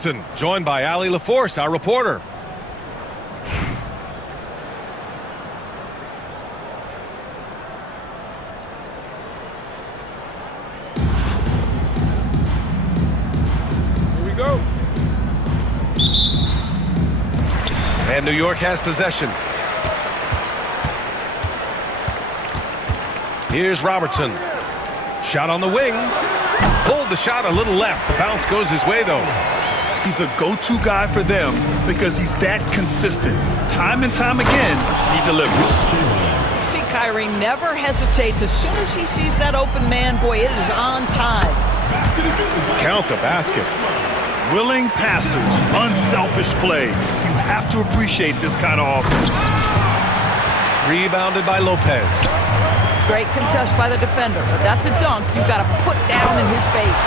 Joined by Ali LaForce, our reporter. Here we go. And New York has possession. Here's Robertson. Shot on the wing. Pulled the shot a little left. The bounce goes his way, though. He's a go-to guy for them because he's that consistent. Time and time again, he delivers. See, Kyrie never hesitates. As soon as he sees that open man, boy, it is on time. Count the basket. Willing passers, unselfish play. You have to appreciate this kind of offense. Rebounded by Lopez. Great contest by the defender, but that's a dunk you've got to put down in his face.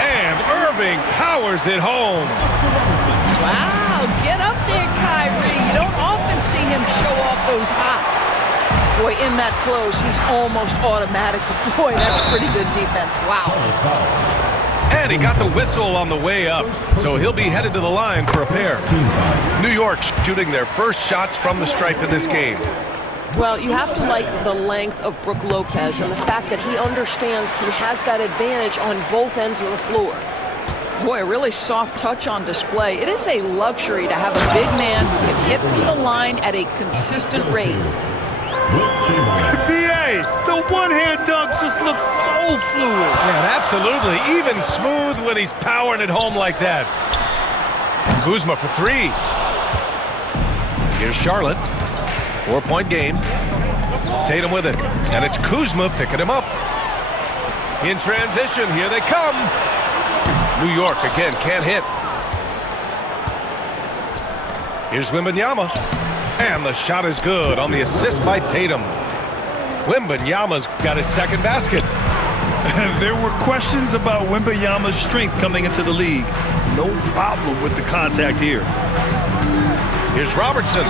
And Irving powers it home. Wow, get up there, Kyrie. You don't often see him show off those hops. Boy, in that close, he's almost automatic. Boy, that's pretty good defense. Wow. And he got the whistle on the way up, so he'll be headed to the line for a pair. New York shooting their first shots from the stripe in this game. Well, you have to like the length of Brook Lopez and the fact that he understands he has that advantage on both ends of the floor. Boy, a really soft touch on display. It is a luxury to have a big man who can hit from the line at a consistent rate. B.A., the one-hand dunk just looks so fluid. Yeah, absolutely. Even smooth when he's powering it home like that. Kuzma for three. Here's Charlotte. 4-point game. Tatum with it. And it's Kuzma picking him up. In transition, here they come. New York again can't hit. Here's Wembanyama. And the shot is good on the assist by Tatum. Wembanyama's got his second basket. There were questions about Wembanyama's strength coming into the league. No problem with the contact here. Here's Robertson.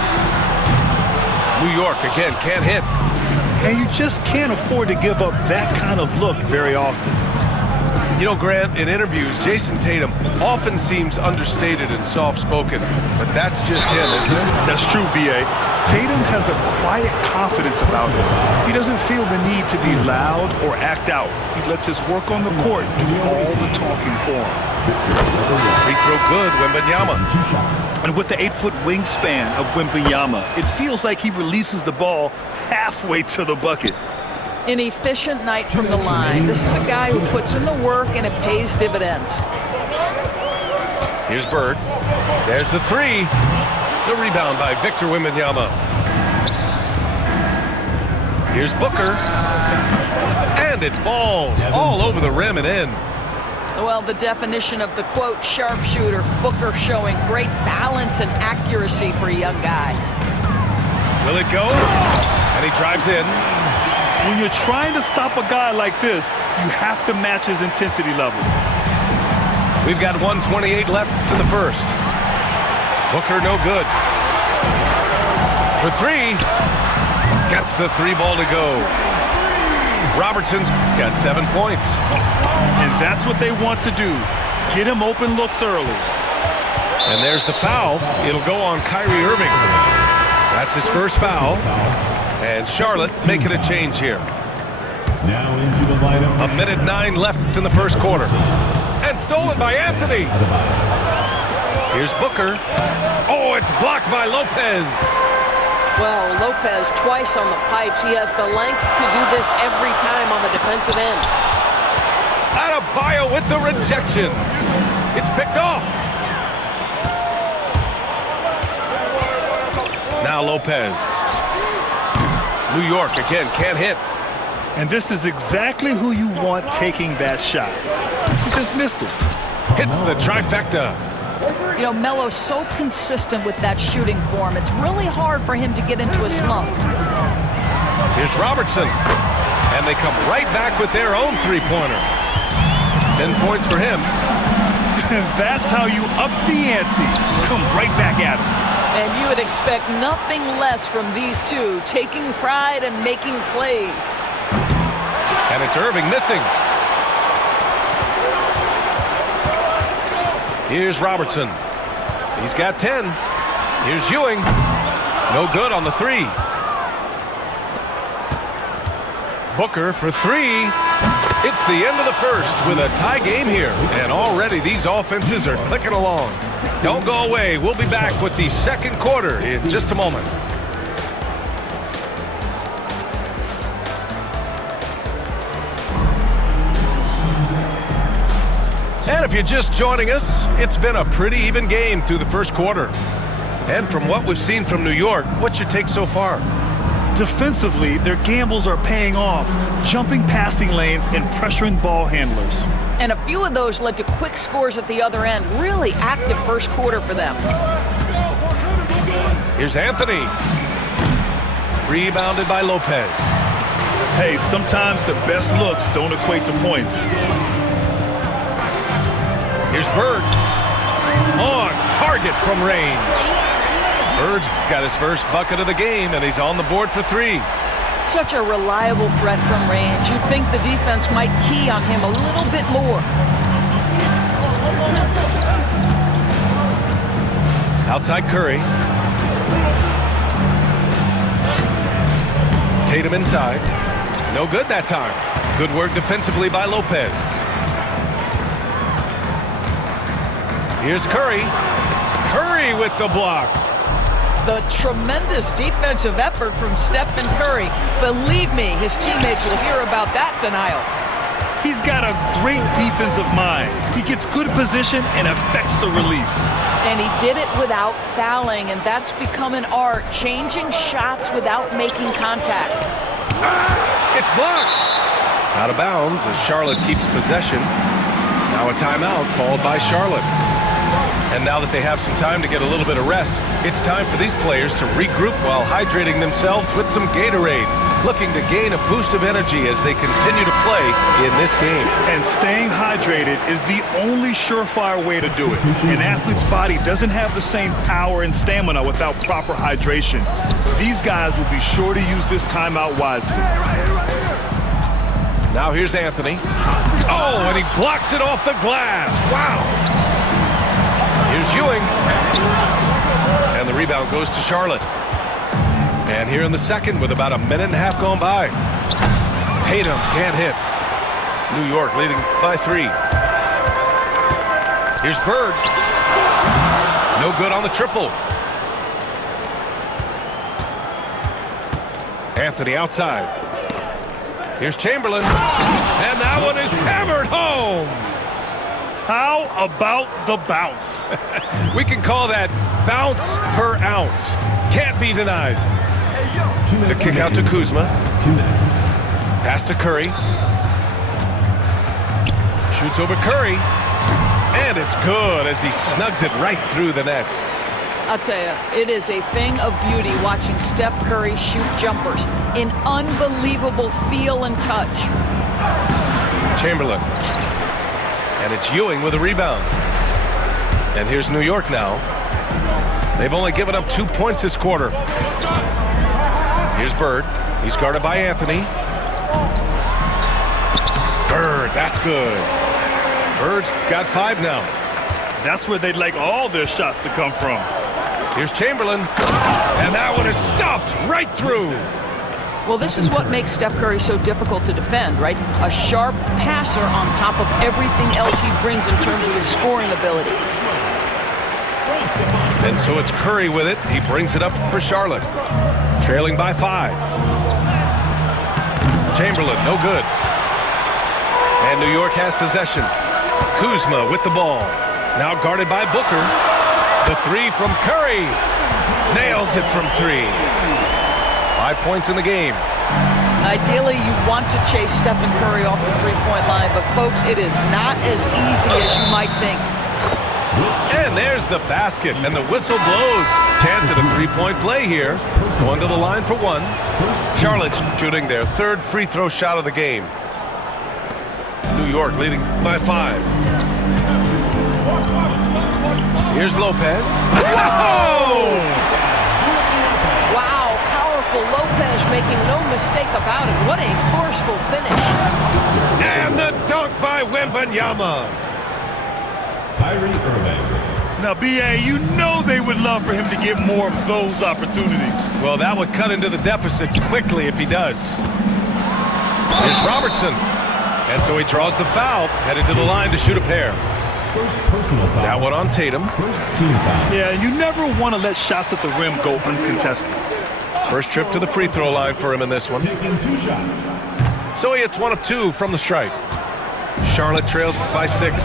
New York again can't hit. And you just can't afford to give up that kind of look very often. You know, Grant, in interviews, Jason Tatum often seems understated and soft-spoken, but that's just him, isn't it? That's true, B.A. Tatum has a quiet confidence about him. He doesn't feel the need to be loud or act out. He lets his work on the court do all the talking for him. Free throw good, Wembanyama. And with the 8-foot wingspan of Wembanyama, it feels like he releases the ball halfway to the bucket. An efficient night from the line. This is a guy who puts in the work and it pays dividends. Here's Bird. There's the three. The rebound by Victor Wembanyama. Here's Booker. And it falls all over the rim and in. Well, the definition of the, quote, sharpshooter. Booker showing great balance and accuracy for a young guy. Will it go? And he drives in. When you're trying to stop a guy like this, you have to match his intensity level. We've got 1:28 left in the first. Booker no good. For three. Gets the three ball to go. Robertson's got 7 points. And that's what they want to do. Get him open looks early. And there's the foul. It'll go on Kyrie Irving. That's his first foul. And Charlotte making a change here. Now into the lineup. 1:09 left in the first quarter. And stolen by Anthony. Here's Booker. Oh, it's blocked by Lopez. Well, Lopez twice on the pipes. He has the length to do this every time on the defensive end. Adebayo with the rejection. It's picked off. Now Lopez. New York again can't hit. And this is exactly who you want taking that shot. He just missed it. Hits the trifecta. You know, Melo's so consistent with that shooting form. It's really hard for him to get into a slump. Here's Robertson. And they come right back with their own three-pointer. 10 points for him. That's how you up the ante. Come right back at him. And you would expect nothing less from these two, taking pride and making plays. And it's Irving missing. Here's Robertson. He's got 10. Here's Ewing. No good on the 3. Booker for 3. It's the end of the first with a tie game here. And already these offenses are clicking along. Don't go away. We'll be back with the second quarter in just a moment. And if you're just joining us, it's been a pretty even game through the first quarter. And from what we've seen from New York, what's your take so far? Defensively, their gambles are paying off, jumping passing lanes and pressuring ball handlers. And a few of those led to quick scores at the other end. Really active first quarter for them. Here's Anthony. Rebounded by Lopez. Hey, sometimes the best looks don't equate to points. Here's Bird. On target from range. Bird's got his first bucket of the game, and he's on the board for 3. Such a reliable threat from range. You'd think the defense might key on him a little bit more. Outside Curry. Tatum inside. No good that time. Good work defensively by Lopez. Here's Curry. Curry with the block. The tremendous defensive effort from Stephen Curry. Believe me, his teammates will hear about that denial. He's got a great defensive mind. He gets good position and affects the release. And he did it without fouling, and that's become an art, changing shots without making contact. It's blocked. Out of bounds as Charlotte keeps possession. Now a timeout called by Charlotte. And now that they have some time to get a little bit of rest, it's time for these players to regroup while hydrating themselves with some Gatorade, looking to gain a boost of energy as they continue to play in this game. And staying hydrated is the only surefire way to do it. An athlete's body doesn't have the same power and stamina without proper hydration. These guys will be sure to use this timeout wisely. Now here's Anthony. Oh, and he blocks it off the glass. Wow. Here's Ewing. And the rebound goes to Charlotte. And here in the second with about a minute and a half gone by. Tatum can't hit. New York leading by 3. Here's Bird. No good on the triple. Anthony outside. Here's Chamberlain. And that one is hammered home. How about the bounce? We can call that bounce per ounce. Can't be denied. The kick out to Kuzma. 2 minutes. Pass to Curry. Shoots over Curry. And it's good as he snugs it right through the net. I'll tell you, it is a thing of beauty watching Steph Curry shoot jumpers. An unbelievable feel and touch. Chamberlain. And it's Ewing with a rebound. And here's New York now. They've only given up 2 points this quarter. Here's Bird. He's guarded by Anthony. Bird, that's good. Bird's got 5 now. That's where they'd like all their shots to come from. Here's Chamberlain. And that one is stuffed right through. Well, this is what makes Steph Curry so difficult to defend, right? A sharp passer on top of everything else he brings in terms of his scoring ability. And so it's Curry with it. He brings it up for Charlotte. Trailing by 5. Chamberlain, no good. And New York has possession. Kuzma with the ball. Now guarded by Booker. The 3 from Curry. Nails it from 3. 5 points in the game. Ideally, you want to chase Stephen Curry off the three-point line, but folks, it is not as easy as you might think. And there's the basket, and the whistle blows. Chance at a three-point play here. Going to the line for 1. Charlotte shooting their 3rd free throw shot of the game. New York leading by 5. Here's Lopez. Oh! Wow, powerful Lopez making no mistake about it. What a forceful finish. And the dunk by Wembanyama. Kyrie Irving. Now, B.A., you know they would love for him to get more of those opportunities. Well, that would cut into the deficit quickly if he does. Here's Robertson. And so he draws the foul, headed to the line to shoot a pair. First personal foul. That one on Tatum. First team foul. Yeah, you never want to let shots at the rim go uncontested. First trip to the free throw line for him in this one. Taking 2 shots. So he hits 1 of 2 from the stripe. Charlotte trails by 6.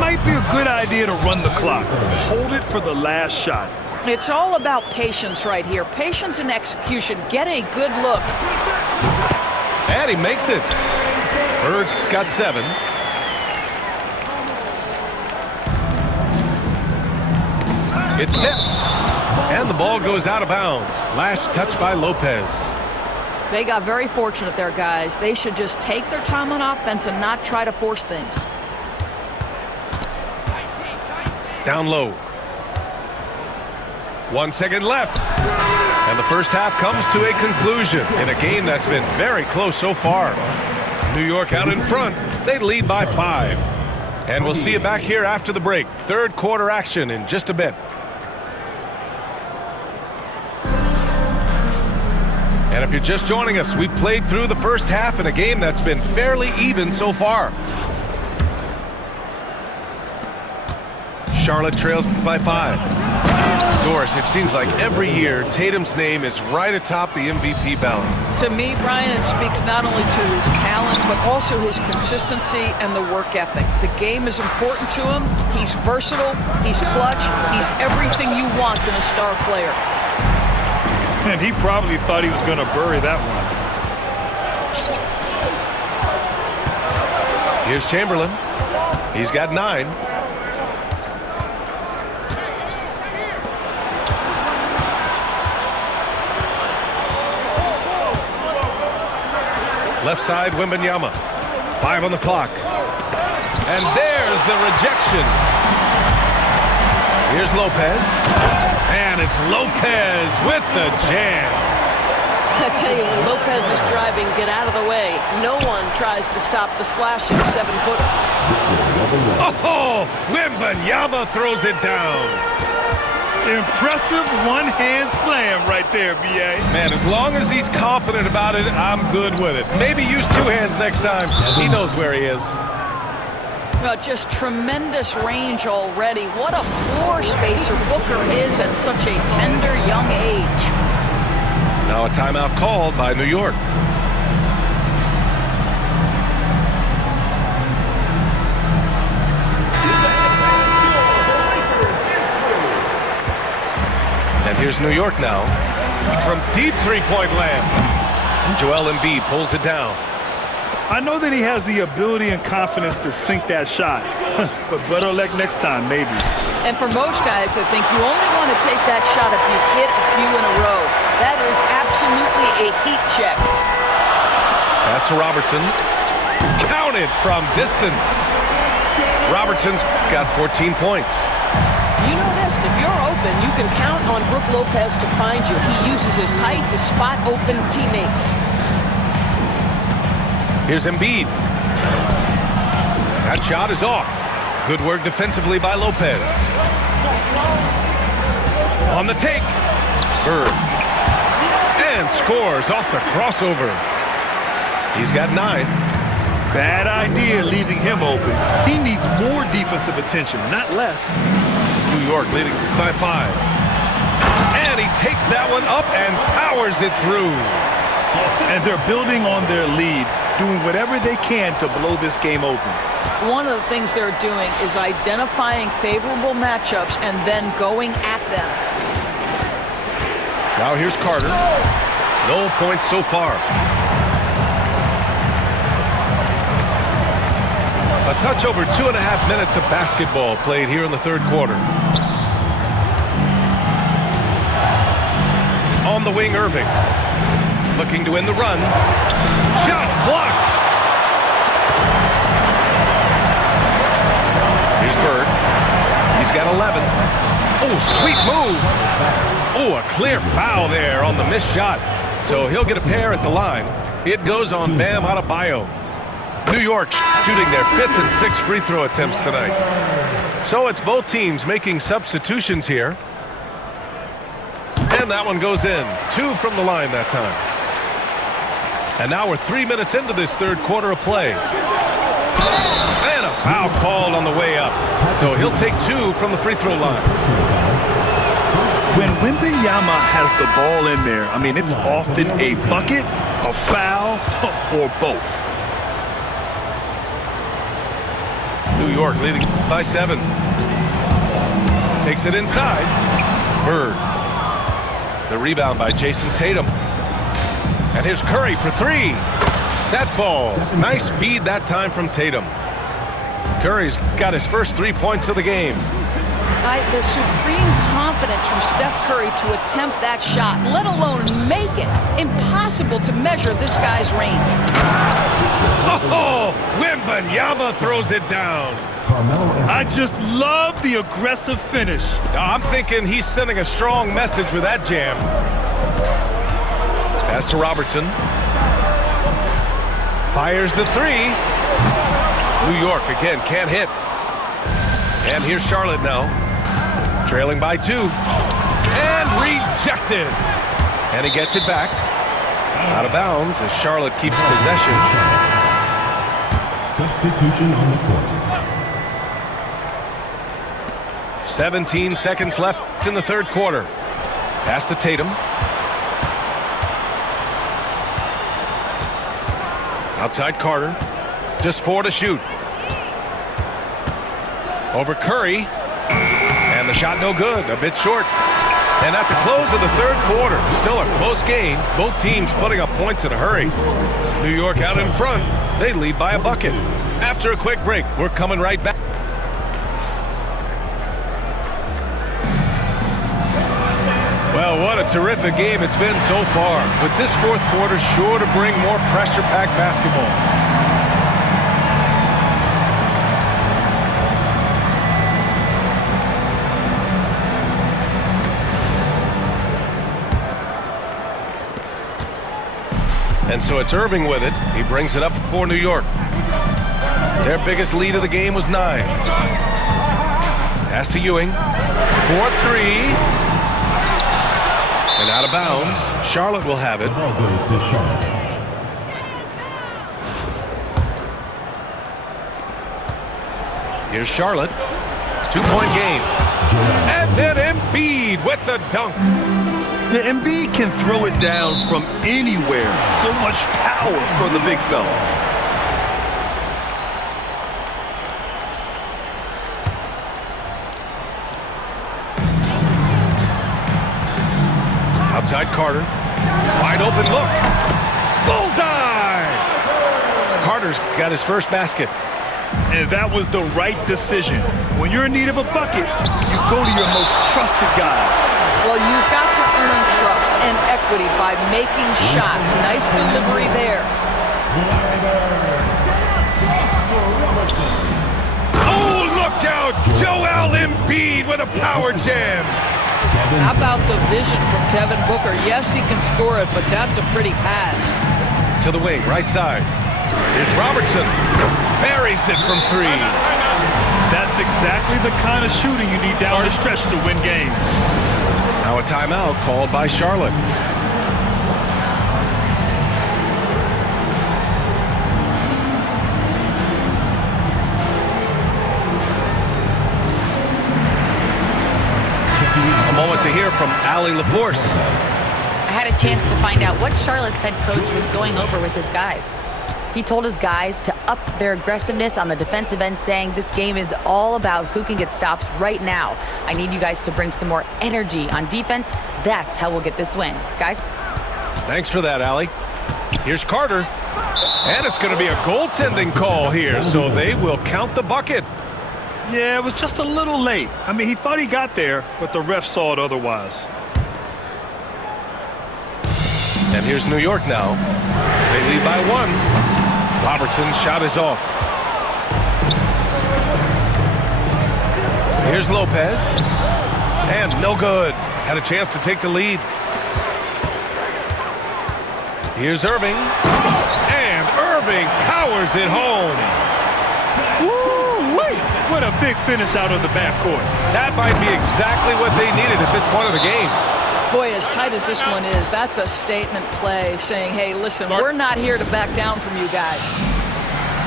Might be a good idea to run the clock. Hold it for the last shot. It's all about patience right here. Patience and execution. Get a good look. And he makes it. Bird's got 7. It's tipped. And the ball goes out of bounds. Last touch by Lopez. They got very fortunate there, guys. They should just take their time on offense and not try to force things. Down low. 1 second left. And the first half comes to a conclusion in a game that's been very close so far. New York out in front. They lead by 5. And we'll see you back here after the break. Third quarter action in just a bit. And if you're just joining us, we played through the first half in a game that's been fairly even so far. Charlotte trails by 5. Doris, it seems like every year Tatum's name is right atop the MVP ballot. To me, Brian, it speaks not only to his talent, but also his consistency and the work ethic. The game is important to him. He's versatile. He's clutch. He's everything you want in a star player. And he probably thought he was going to bury that one. Here's Chamberlain. He's got 9. Left side, Wembanyama. 5 on the clock. And there's the rejection. Here's Lopez. And it's Lopez with the jam. I tell you, when Lopez is driving, get out of the way. No one tries to stop the slashing 7-footer. Oh, Wembanyama throws it down. Impressive one-hand slam right there, B.A. Man, as long as he's confident about it, I'm good with it. Maybe use 2 hands next time. He knows where he is. Just tremendous range already. What a floor spacer Booker is at such a tender young age. Now a timeout called by New York. And here's New York now from deep three-point land. Joel Embiid pulls it down. I know that he has the ability and confidence to sink that shot, but better luck next time, maybe. And for most guys, I think you only want to take that shot if you've hit a few in a row. That is absolutely a heat check. Pass to Robertson. Counted from distance. Robertson's got 14 points. You know this, if you're open, you can count on Brook Lopez to find you. He uses his height to spot open teammates. Here's Embiid. That shot is off. Good work defensively by Lopez. On the take. Bird. And scores off the crossover. He's got 9. Bad idea leaving him open. He needs more defensive attention, not less. New York leading by 5. And he takes that one up and powers it through. And they're building on their lead, doing whatever they can to blow this game open. One of the things they're doing is identifying favorable matchups and then going at them. Now here's Carter. No points so far. A touch over 2.5 minutes of basketball played here in the third quarter. On the wing, Irving. Looking to win the run. Shots blocked. Here's Bird. He's got 11. Oh, sweet move. Oh, a clear foul there on the missed shot. So he'll get a pair at the line. It goes on Bam Adebayo. New York shooting their 5th and 6th free throw attempts tonight. So it's both teams making substitutions here. And that one goes in. 2 from the line that time. And now we're 3 minutes into this third quarter of play. And a foul called on the way up. So he'll take 2 from the free throw line. When Wembanyama has the ball in there, I mean, it's often a bucket, a foul, or both. New York leading by 7. Takes it inside. Bird. The rebound by Jason Tatum. And here's Curry for 3. That falls. Nice feed that time from Tatum. Curry's got his first 3 points of the game. The supreme confidence from Steph Curry to attempt that shot, let alone make it. Impossible to measure this guy's range. Oh, Wembanyama throws it down. I just love the aggressive finish. I'm thinking he's sending a strong message with that jam. Pass to Robertson. Fires the 3. New York again can't hit. And here's Charlotte now. Trailing by 2. And rejected. And he gets it back. Out of bounds as Charlotte keeps possession. Substitution on the court. 17 seconds left in the third quarter. Pass to Tatum. Outside Carter. Just 4 to shoot. Over Curry. And the shot no good. A bit short. And at the close of the third quarter, still a close game. Both teams putting up points in a hurry. New York out in front. They lead by a bucket. After a quick break, we're coming right back. Well, what a terrific game it's been so far. But this fourth quarter sure to bring more pressure-packed basketball. And so it's Irving with it. He brings it up for New York. Their biggest lead of the game was 9. Pass to Ewing. 4-3. And out of bounds. Charlotte will have it. The ball goes to Charlotte. Here's Charlotte. 2-point game. And then Embiid with the dunk. The Embiid can throw it down from anywhere. So much power for the big fella. Outside Carter. Wide open look. Bullseye! Carter's got his first basket. And that was the right decision. When you're in need of a bucket, you go to your most trusted guys. Well, you've got to earn trust and equity by making shots. Nice delivery there. Oh, look out! Joel Embiid with a power jam. How about the vision from Devin Booker? Yes, he can score it, but that's a pretty pass. To the wing, right side. Here's Robertson. Buries it from 3. That's exactly the kind of shooting you need down the stretch to win games. Now a timeout called by Charlotte. A moment to hear from Allie LaForce. I had a chance to find out what Charlotte's head coach was going over with his guys. He told his guys to up their aggressiveness on the defensive end, saying this game is all about who can get stops right now. I need you guys to bring some more energy on defense. That's how we'll get this win. Guys? Thanks for that, Allie. Here's Carter. And it's going to be a goaltending call here, so they will count the bucket. Yeah, it was just a little late. I mean, he thought he got there, but the ref saw it otherwise. And here's New York now. They lead by 1. Robertson's shot is off. Here's Lopez. And no good. Had a chance to take the lead. Here's Irving. And Irving powers it home. Woo-wee. What a big finish out of the backcourt. That might be exactly what they needed at this point of the game. Boy, as tight as this one is, that's a statement play saying, hey, listen, we're not here to back down from you guys.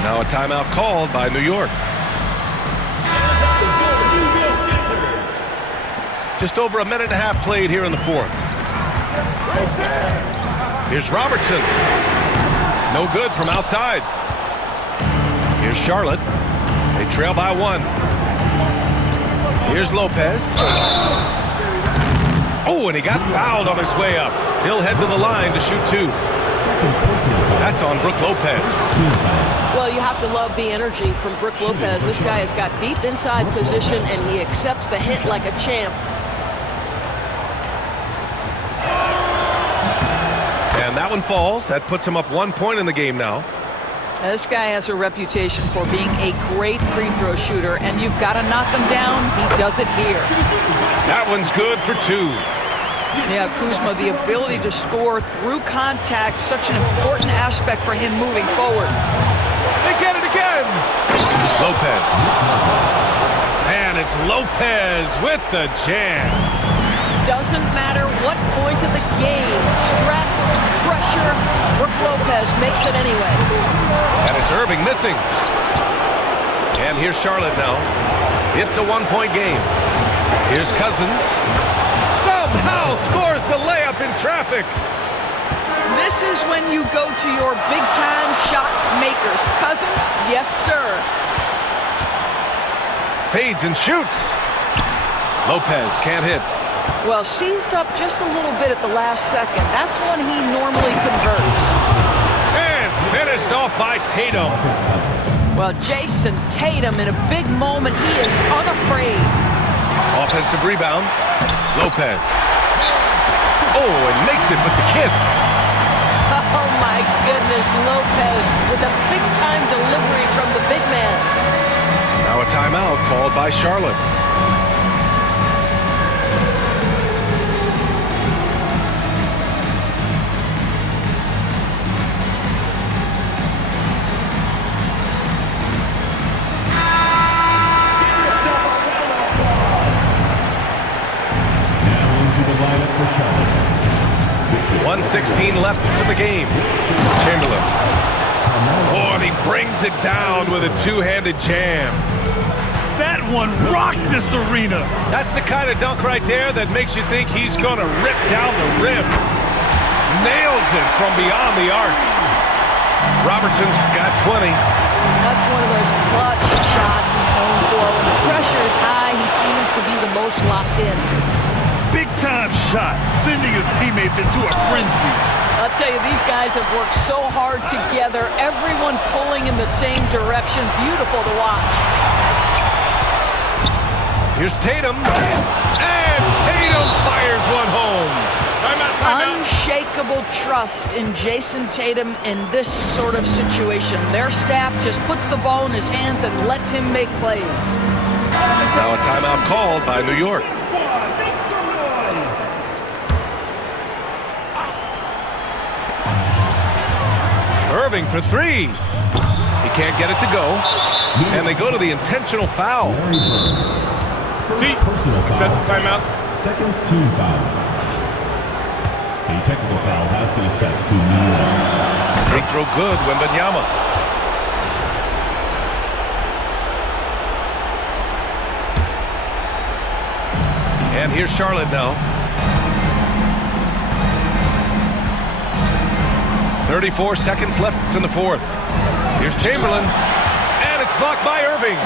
Now a timeout called by New York. Just over a minute and a half played here in the fourth. Here's Robertson. No good from outside. Here's Charlotte. They trail by 1. Here's Lopez. Oh, and he got fouled on his way up. He'll head to the line to shoot 2. That's on Brook Lopez. Well, you have to love the energy from Brook Lopez. This guy has got deep inside position, and he accepts the hit like a champ. And that one falls. That puts him up 1 point in the game now. Now, this guy has a reputation for being a great free throw shooter, and you've got to knock him down. He does it here. That one's good for 2. Yeah, Kuzma, the ability to score through contact, such an important aspect for him moving forward. They get it again. Lopez. And it's Lopez with the jam. Doesn't matter what point of the game, stress, pressure, Brook Lopez makes it anyway. And it's Irving missing. And here's Charlotte now. It's a 1-point game. Here's Cousins. Somehow scores the layup in traffic. This is when you go to your big-time shot makers. Cousins, yes, sir. Fades and shoots. Lopez can't hit. Well, seized up just a little bit at the last second. That's when he normally converts. And finished off by Tatum. Well, Jason Tatum in a big moment. He is unafraid. Offensive rebound. Lopez. Oh, and makes it with the kiss. Oh, my goodness, Lopez with a big-time delivery from the big man. Now a timeout called by Charlotte. Now into the lineup for Charlotte. 1:16 left to the game. Chamberlain. Oh, and he brings it down with a two-handed jam. That one rocked this arena. That's the kind of dunk right there that makes you think he's going to rip down the rim. Nails it from beyond the arc. Robertson's got 20. That's one of those clutch shots he's known for. When the pressure is high, he seems to be the most locked in. Big-time shot, sending his teammates into a frenzy. I'll tell you, these guys have worked so hard together. Everyone pulling in the same direction. Beautiful to watch. Here's Tatum. And Tatum fires one home. Timeout. Unshakable trust in Jason Tatum in this sort of situation. Their staff just puts the ball in his hands and lets him make plays. Now a timeout called by New York. Irving for 3. He can't get it to go. And they go to the intentional foul. Excessive timeouts. Second team foul. A technical foul has been assessed to New York. Free throw good, Wembanyama. And here's Charlotte now. 34 seconds left in the fourth. Here's Chamberlain. And it's blocked by Irving.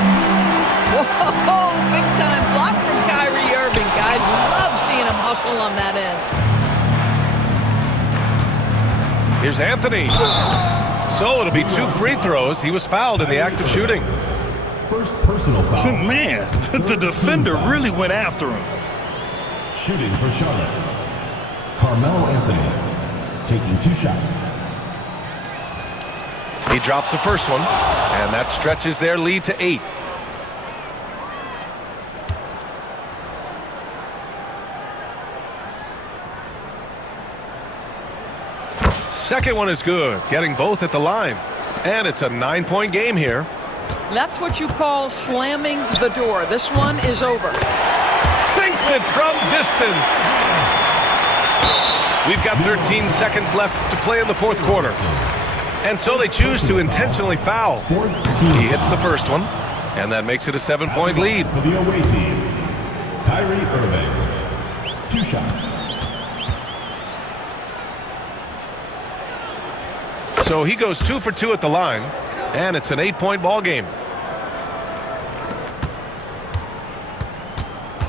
Whoa, big time block from Kyrie Irving. Guys love seeing him hustle on that end. Here's Anthony. So it'll be 2 free throws. He was fouled in the act of shooting. First personal foul. Man, the defender really went after him. Shooting for Charlotte. Carmelo Anthony taking 2 shots. He drops the first one, and that stretches their lead to 8. Second one is good, getting both at the line. And it's a 9-point game here. That's what you call slamming the door. This one is over. Sinks it from distance. We've got 13 seconds left to play in the fourth quarter. And so they choose to intentionally foul. He hits the first one, and that makes it a 7-point lead. For the away team, Kyrie Irving. 2 shots. So he goes 2 for 2 at the line, and it's an 8-point ball game.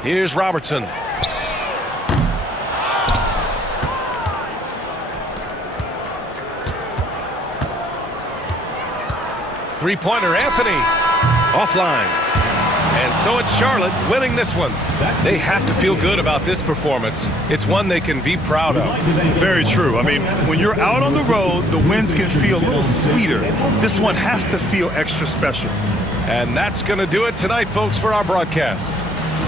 Here's Robertson. Three-pointer, Anthony. Offline. And so it's Charlotte winning this one. They have to feel good about this performance. It's one they can be proud of. Very true. I mean, when you're out on the road, the wins can feel a little sweeter. This one has to feel extra special. And that's going to do it tonight, folks, for our broadcast.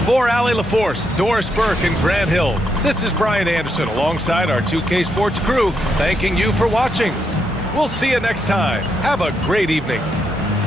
For Allie LaForce, Doris Burke, and Grant Hill, this is Brian Anderson alongside our 2K Sports crew, thanking you for watching. We'll see you next time. Have a great evening.